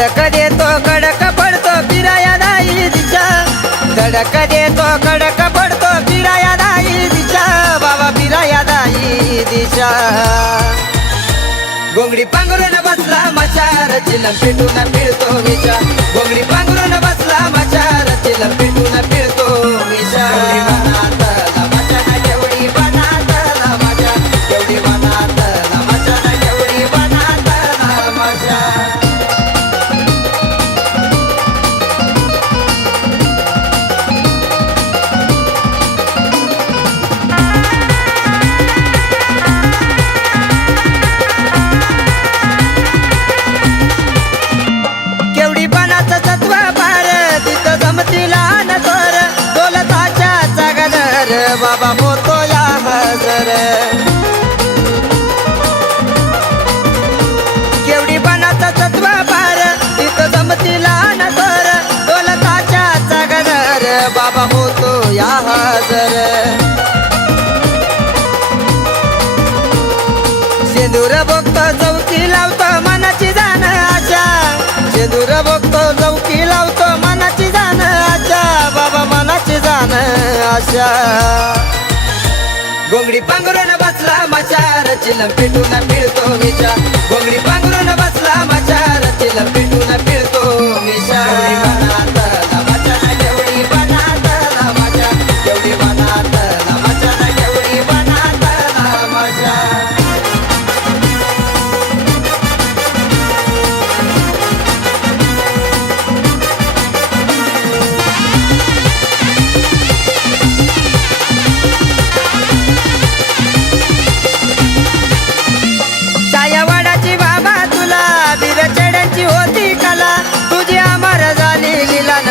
धडक देतो कडक पडतो फिराया दाई दिशा धडक देतो कडक पडतो फिराया दाई दिशा बाबा फिराया दाई दिशा गोंगडी पांघरून बसला मचार चिलम पेटून फिरतो विचा गोंगडी पांघरून बसला मचार चिलम पेटून फिरतो विचा बाबा होतो या हजर केवढी बनाचा तत्व पार तिथं जमतीला न तर दौलताच्या चागदर बाबा होतो या हजर शेंदूर बघतो चौकी लावतो मनाची जाण आशा शेंदूर बघतो चौकी लावतो मनाची जाण आशा बाबा मनाची जाण आशा गोंगडी पांघरून बसला मचार चिलम पेटून फिरतो विचा गोंगडी पांघरून बसला मचार चिलम पेटून फिरतो विचा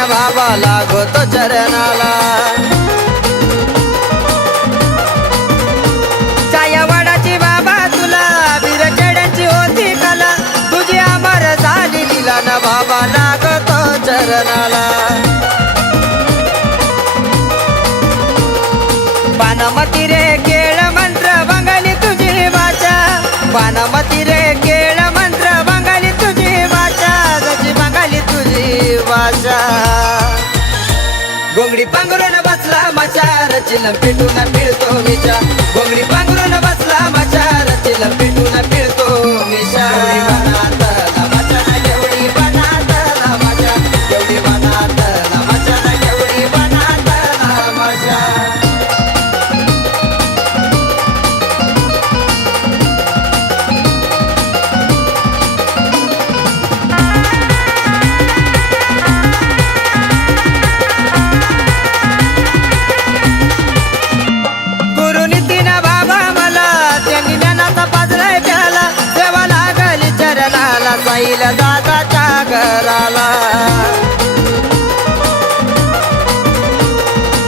बाबा लागतो चरणाला छायावाडाची बाबा तुला बिरचड्यांची होती कला तुझी अमर झाली लीला न बाबा लागतो चरणाला बानामती रे केळ मंत्र बंगाली तुझी भाषा बानामती रे केळ मंत्र बंगाली तुझी भाषा जशी बंगाली तुझी भाषा गोंगडी पांघरून बसला मचार चिलम पेटून फिरतो विचा गोंगडी पांघरून बसला मचार चिलम पेटून फिरतो विचा जाईल दादाच्या घराला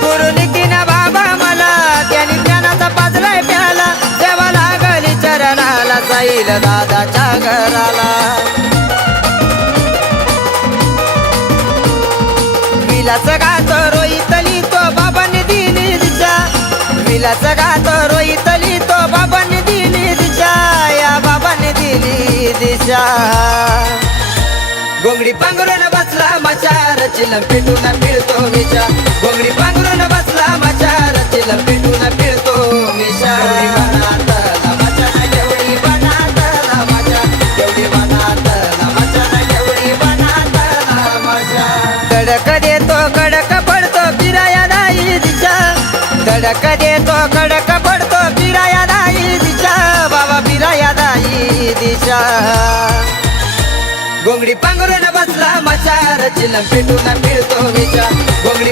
गुरुनीतीनं बाबा मला त्यांनी ज्ञानाचा पाजलाय प्याला देवा लागली चरणाला जाईल दादाच्या घराला विलास गातो रोहितली तो बाबांनी दिली दिशा विलास गातो रोहितली तो बाबांनी दिली दिशा या बाबांनी दिली दिशा गोंगडी पांघरून बसला मचार चिलम पेटून फिरतो विचा गोंगडी पांघरून बसला मचार चिलम पेटून फिरतो विचा धडक देतो कडक पडतो फिराया दाई दिशा धडक देतो कडक पडतो फिराया दाई दिशा बाबा फिराया दाई दिशा गोंगडी पांघरून बसला मचार चिलम पेटून फिरतो विचा गोंगडी